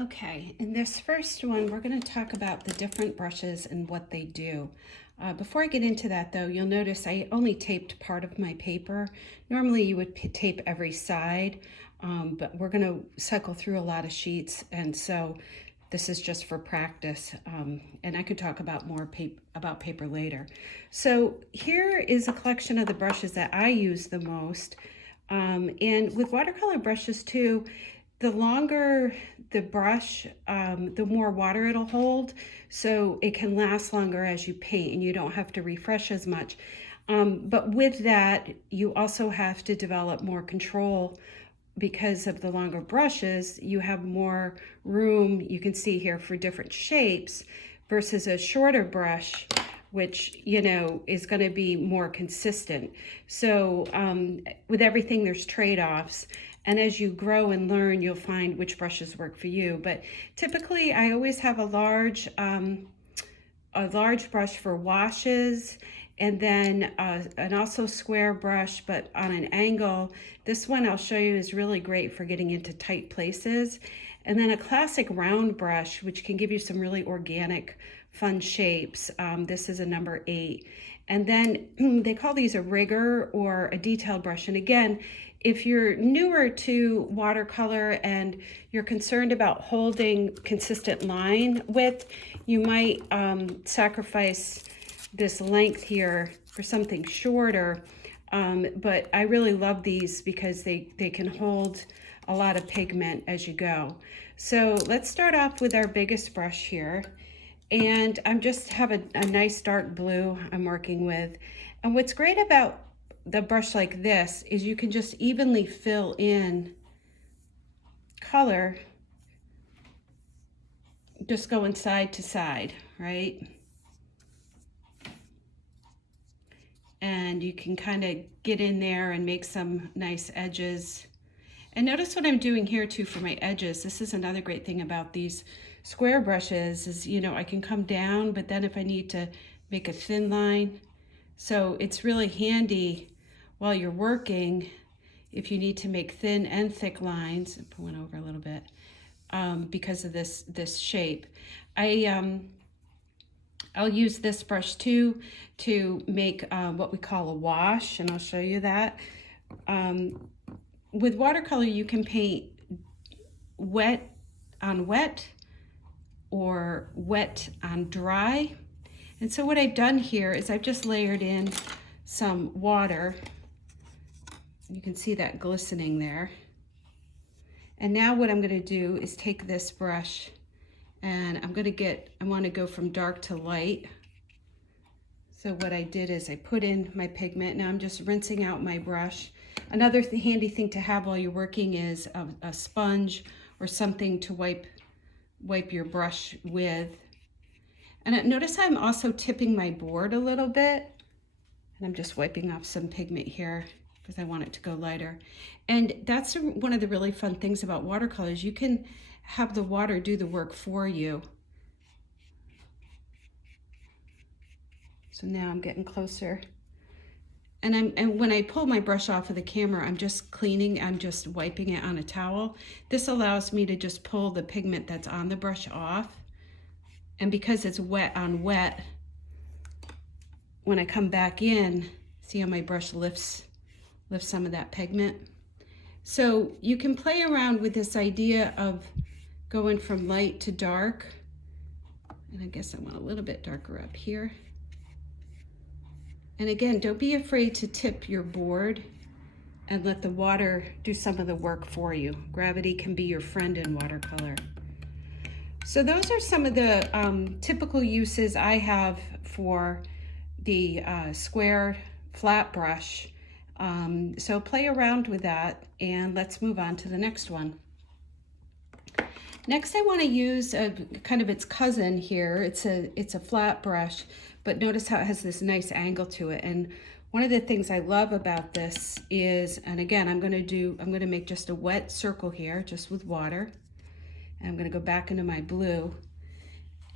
Okay, in this first one, we're going to talk about the different brushes and what they do. Before I get into that though, you'll notice I only taped part of my paper. Normally you would tape every side, but we're going to cycle through a lot of sheets, and so this is just for practice, and I could talk about more about paper later. So here is a collection of the brushes that I use the most, and with watercolor brushes too, the longer the brush, the more water it'll hold, so it can last longer as you paint and you don't have to refresh as much. But with that, you also have to develop more control because of the longer brushes. You have more room, you can see here, for different shapes versus a shorter brush, which, you know, is going to be more consistent. So with everything, there's trade-offs. And as you grow and learn, you'll find which brushes work for you. But typically, I always have a large brush for washes, and then an also square brush, but on an angle. This one I'll show you is really great for getting into tight places. And then a classic round brush, which can give you some really organic, fun shapes. This is a number 8. And then they call these a rigger or a detail brush. And again, if you're newer to watercolor and you're concerned about holding consistent line width, you might sacrifice this length here for something shorter. But I really love these because they can hold a lot of pigment as you go. So let's start off with our biggest brush here. And I'm just have a nice dark blue I'm working with. And what's great about the brush like this is you can just evenly fill in color, just going side to side, right? And you can kind of get in there and make some nice edges. And notice what I'm doing here too for my edges. This is another great thing about these square brushes is, you know, I can come down, but then if I need to make a thin line, so it's really handy while you're working if you need to make thin and thick lines. I put one over a little bit because of this shape. I'll use this brush too to make what we call a wash, and I'll show you that. With watercolor, you can paint wet on wet or wet on dry. And so what I've done here is I've just layered in some water. You can see that glistening there. And now what I'm going to do is take this brush and I want to go from dark to light. So what I did is I put in my pigment. Now I'm just rinsing out my brush. Another handy thing to have while you're working is a sponge or something to wipe your brush with. And notice I'm also tipping my board a little bit. And I'm just wiping off some pigment here because I want it to go lighter. And that's one of the really fun things about watercolors. You can have the water do the work for you. So now I'm getting closer. And when I pull my brush off of the camera, I'm just cleaning, I'm just wiping it on a towel. This allows me to just pull the pigment that's on the brush off. And because it's wet on wet, when I come back in, see how my brush lifts some of that pigment? So you can play around with this idea of going from light to dark. And I guess I want a little bit darker up here. And again, don't be afraid to tip your board and let the water do some of the work for you. Gravity can be your friend in watercolor. So those are some of the typical uses I have for the square flat brush. So play around with that, and let's move on to the next one. Next, I want to use kind of its cousin here. It's a flat brush, but notice how it has this nice angle to it. And one of the things I love about this is, and again, I'm going to make just a wet circle here, just with water. And I'm going to go back into my blue.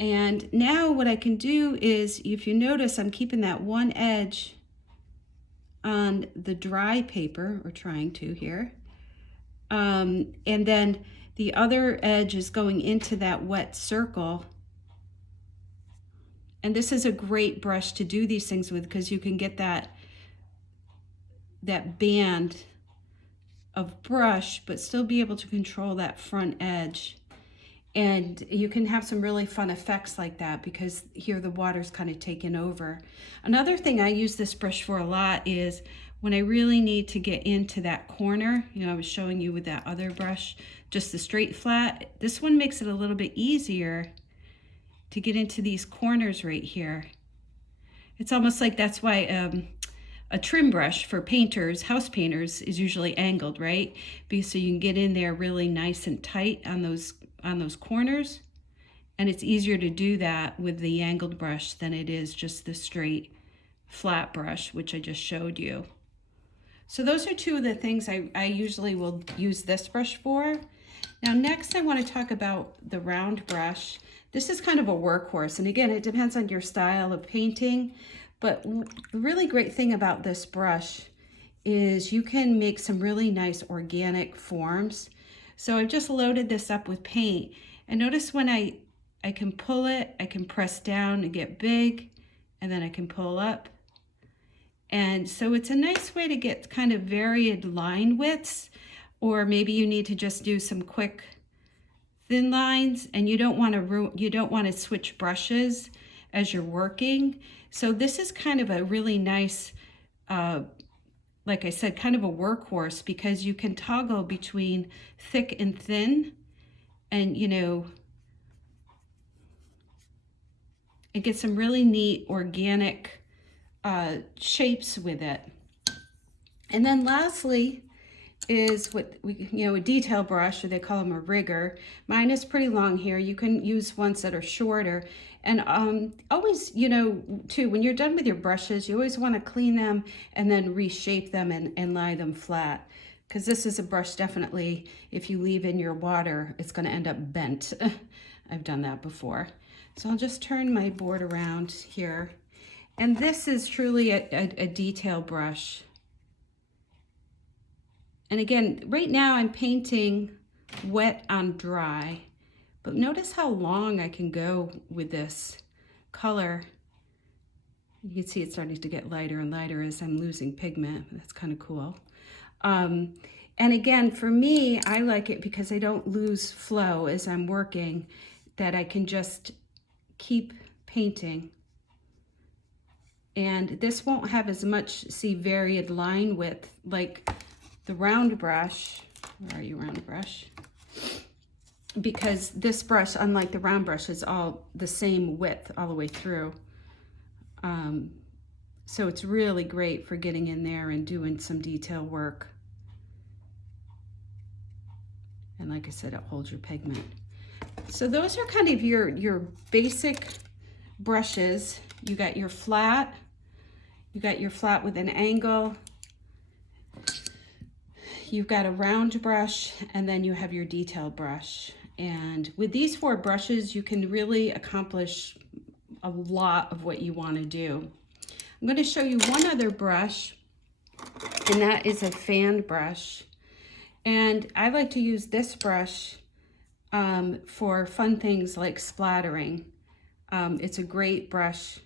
And now what I can do is, if you notice, I'm keeping that one edge on the dry paper, or trying to here. And then The other edge is going into that wet circle. And this is a great brush to do these things with because you can get that band of brush, but still be able to control that front edge. And you can have some really fun effects like that because here the water's kind of taken over. Another thing I use this brush for a lot is when I really need to get into that corner. You know, I was showing you with that other brush, just the straight flat. This one makes it a little bit easier to get into these corners right here. It's almost like that's why a trim brush for painters, house painters, is usually angled, right? Because so you can get in there really nice and tight on those corners. And it's easier to do that with the angled brush than it is just the straight flat brush, which I just showed you. So those are two of the things I usually will use this brush for. Now next I want to talk about the round brush. This is kind of a workhorse, and again, it depends on your style of painting, but the really great thing about this brush is you can make some really nice organic forms. So I've just loaded this up with paint, and notice when I can pull it, I can press down and get big, and then I can pull up. And so it's a nice way to get kind of varied line widths, or maybe you need to just do some quick thin lines and you don't want to switch brushes as you're working. So this is kind of a really nice, like I said, kind of a workhorse because you can toggle between thick and thin, and you know, and get some really neat organic shapes with it. And then lastly is what a detail brush, or they call them a rigger. Mine is pretty long here. You can use ones that are shorter. And always, too, when you're done with your brushes, you always want to clean them and then reshape them and lie them flat. Because this is a brush, definitely, if you leave in your water, it's going to end up bent. I've done that before. So I'll just turn my board around here. And this is truly a detail brush. And again, right now I'm painting wet on dry, but notice how long I can go with this color. You can see it's starting to get lighter and lighter as I'm losing pigment. That's kind of cool. And again, for me, I like it because I don't lose flow as I'm working, that I can just keep painting. And this won't have as much, varied line width like the round brush. Where are you, round brush? Because this brush, unlike the round brush, is all the same width all the way through. So it's really great for getting in there and doing some detail work. And like I said, it holds your pigment. So those are kind of your basic brushes. You got your flat. You got your flat with an angle. You've got a round brush, and then you have your detail brush. And with these 4 brushes, you can really accomplish a lot of what you want to do. I'm going to show you one other brush, and that is a fan brush. And I like to use this brush for fun things like splattering. It's a great brush,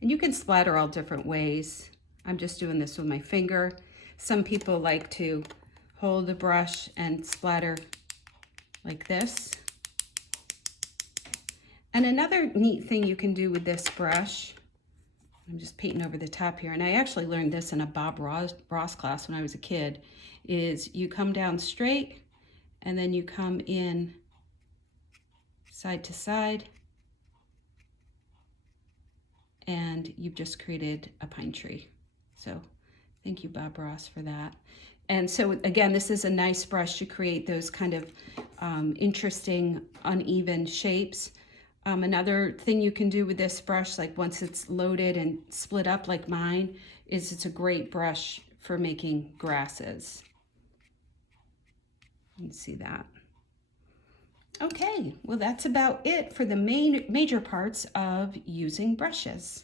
and you can splatter all different ways. I'm just doing this with my finger. Some people like to hold the brush and splatter like this. And another neat thing you can do with this brush, I'm just painting over the top here, and I actually learned this in a Bob Ross class when I was a kid, is you come down straight and then you come in side to side, and you've just created a pine tree. So thank you, Bob Ross, for that. And so again, this is a nice brush to create those kind of interesting uneven shapes. Another thing you can do with this brush, like once it's loaded and split up like mine, is it's a great brush for making grasses. You can see that. Okay, well that's about it for the major parts of using brushes.